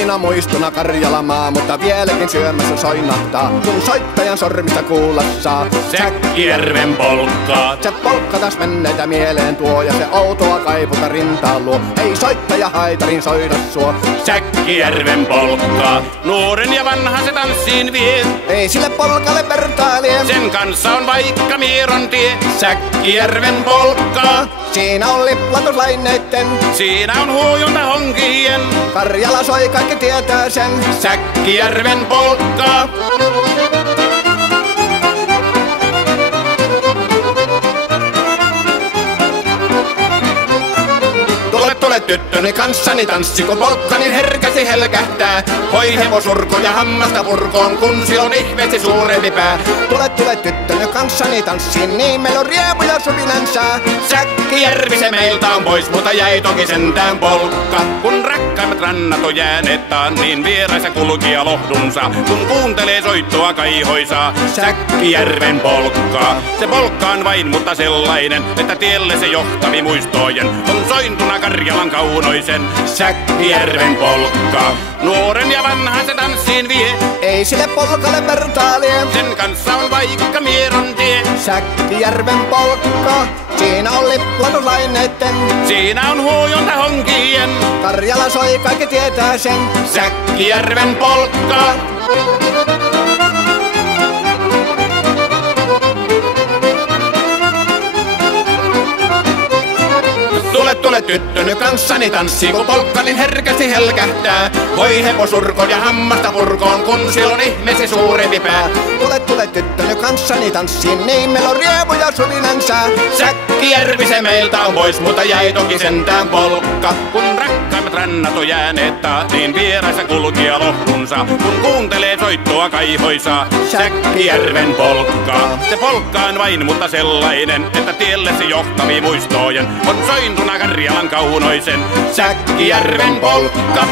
kauniina muistona Karjalamaa, mutta vieläkin syömässä soinahtaa, kun soittajan sormista kuulla saa Säkkijärven polkkaa. Se polkka taas menneitä mieleen tuo, ja se outoa kaiputa rintaan luo. Ei soittaja haitarin soida suo. Säkkijärven polkkaa. Nuoren ja vanhan se tanssiin vie. Ei sille polkalle vertailie. Sen kanssa on vaikka Mieron tie. Säkkijärven polkkaa. Siinä on liplatuslaineitten. Siinä on huojunta honkien. Karjala soi, kaikki tietää sen. Säkkijärven polkkaa. Tule tyttöni kanssani tanssi, kun polkkani herkästi helkähtää. Hoi hevosurko ja hammasta purkoon, kun se on ihmeesti suurempi pää. Tule tyttöni kanssani tanssiin, niin meillä on riepu ja suvinansa. Säkkijärvi se meiltä on pois, mutta jäi toki sentään polkka. Kun rakkaimmat rannat on jääneet taan, niin vieraissa kulkija lohdunsa. Kun kuuntelee soittoa kaihoisaa, Säkkijärven polkkaa. Se polkka on vain, mutta sellainen, että tielle se johtavi muistojen on sointuna Karjalan kaunoisen. Säkkijärven polkkaa. Nuoren ja vanhan se tanssiin vie. Ei sille polkalle vertailie. Sen kanssa on vaikka Mieron tie. Säkkijärven polkka. Siinä on liplatuslaineitten. Siinä on huojunta honkien. Karjala soi, kaikki tietää sen. Säkkijärven polkkaa. Tule tyttöny kanssani tanssi, kun polkkani herkästi helkähtää. Voi hevosurko ja hammasta purkoon, kun se on ihmeesi suurempi pää. Tule tyttöny kanssani tanssiin, niin meillä on riepu ja suvinansa. Säkkijärvi se meiltä on pois, mutta jäi toki sentään polkka. Kun rakkaimmat rannat on jääneet taa, niin vieraissa kulkija lohdunsa. Kun kuuntelee soittoa kaihoisaa, Säkkijärven polkkaa. Se polkka on vain, mutta sellainen, että tielle se johtavi muistojen on sointuna Karjalan kaunoisen. Säkkijärven polkka.